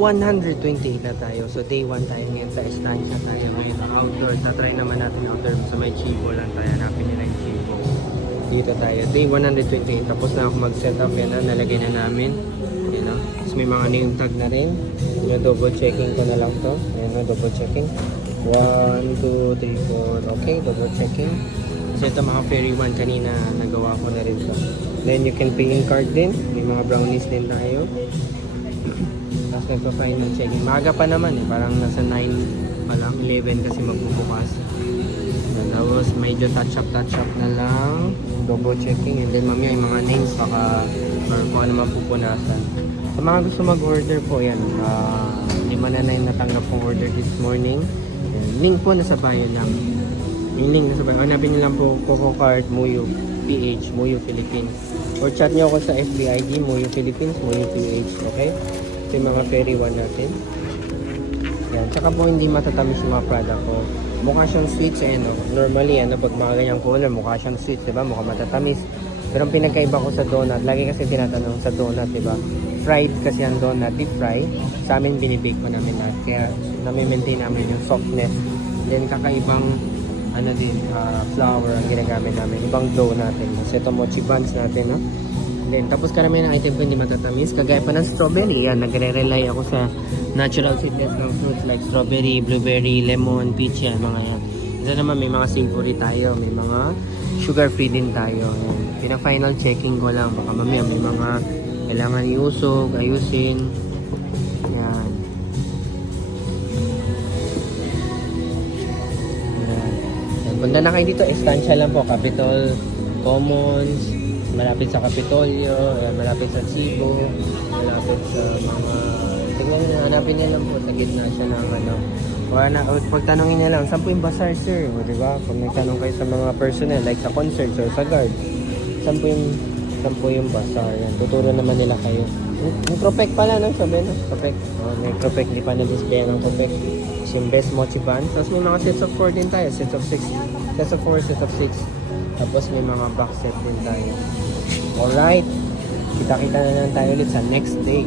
128 na tayo. So day 1 tayo ngayon sa estancia tayo. Ngayon outdoor. Tatry naman natin outdoor. So may chibo lang tayo. Hanapin nila yung chibo. Dito tayo. Day 128. Tapos na ako mag-set up yan. Nalagay na namin. Ayan o. Tapos may mga name tag na rin. Yung double checking ko na lang to. Ayan o. Double checking. 1, 2, 3, 4. Okay. Double checking. So ito mga Ferry 1 kanina. Nagawa ko na rin to. Then you can pay in card din. May mga brownies din tayo. Tapos nagpa-final checking. Maaga pa naman eh. Parang nasa 9 pa lang. 11 kasi magbubukas. Tapos medyo touch up na lang. Double checking. And then mamaya yung mga names baka or kung ano mapupunasan. Sa mga gusto mag-order po yan. 5 na yung natanggap kong order this morning. And link po nasa bio lang. Yung link nasa bio. Hanapin nyo lang po Coco Card Muyo PH, Muyo Philippines. Or chat nyo ako sa FBID, Muyo Philippines, Muyo PH. Okay? Ito yung mga Ferry 1 natin. Yan. Tsaka po hindi matatamis yung mga product ko. Mukha siyang sweets eh, no? Normally, pag mga ganyang color, mukha siyang sweets, diba? Mukha matatamis. Pero ang pinagkaiba ko sa donut, lagi kasi tinatanong sa donut, diba? Fried kasi ang donut, deep fry. Sa amin, binibake pa namin lahat. Kaya, nami-maintain namin yung softness. Then, kakaibang, flour ang ginagamit namin. Ibang dough natin. So, ito mochi buns natin, no? Then, tapos karamihan ng item ko hindi matatamis. Kagaya pa ng strawberry. Yan, nagre-rely ako sa natural sweetness ng fruits like strawberry, blueberry, lemon, peach, yan, mga yan. Ito naman, may mga savory tayo. May mga sugar-free din tayo. Yan. Pina-final checking ko lang. Baka mamaya may mga kailangan iusog, ayusin. Yan. Yan. Punta na kayo dito. Estancia lang po. Capitol Commons. Malapit sa Kapitolyo, malapit sa Cebu, malapit sa mga... Tingnan nyo, hanapin niya lang po sa gitna siya ng pagtanongin niya lang, saan po yung bazaar, sir? O, diba? Pag may tanong kayo sa mga personnel, like sa concerts or sa guard, saan po yung bazaar? Yan, tuturo naman nila kayo. May Cropek pala, no? Sabi na, Cropek. May Cropek, di pa na-display ng Cropek. It's yung best mochi bun. Tapos may mga sets of 4 din tayo, sets of 6. Sets of 4, sets of 6. Tapos may mga box set din tayo. Alright. Kita-kita na lang tayo ulit sa next day.